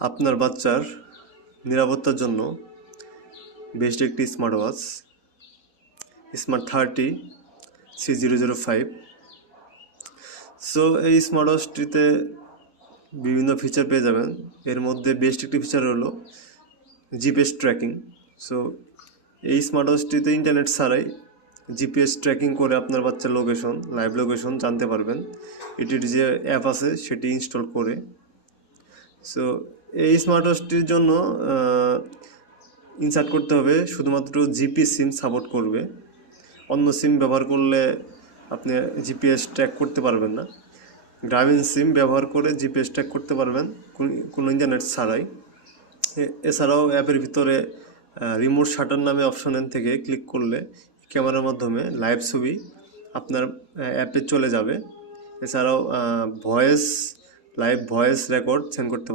আপনার বাচ্চার নিরাপত্তার জন্য বেস্ট একটি smart watch smart 30 C005। So এই স্মার্ট ওয়াচটিতে বিভিন্ন ফিচার পেয়ে যাবেন। এর মধ্যে বেস্ট একটি ফিচার হলো জিপিএস ট্র্যাকিং। সো এই স্মার্ট ওয়াচটিতে ইন্টারনেট ছাড়াই জিপিএস ট্র্যাকিং করে আপনার বাচ্চার লোকেশন, লাইভ লোকেশন জানতে পারবেন এটির যে অ্যাপ আছে সেটি ইনস্টল করে। সো এই স্মার্ট ওয়াচটির জন্য ইনসার্ট করতে হবে শুধুমাত্র জিপি সিম সাপোর্ট করবে। অন্য সিম ব্যবহার করলে আপনি জিপিএস ট্র্যাক করতে পারবেন না। গ্রামীণ সিম ব্যবহার করে জিপিএস ট্র্যাক করতে পারবেন কোনো ইন্টারনেট ছাড়াই। এছাড়াও অ্যাপের ভিতরে রিমোট শাটার নামে অপশন থেকে ক্লিক করলে ক্যামেরার মাধ্যমে লাইভ ছবি আপনার অ্যাপে চলে যাবে। এছাড়াও লাইভ ভয়েস রেকর্ড সেন্ড করতে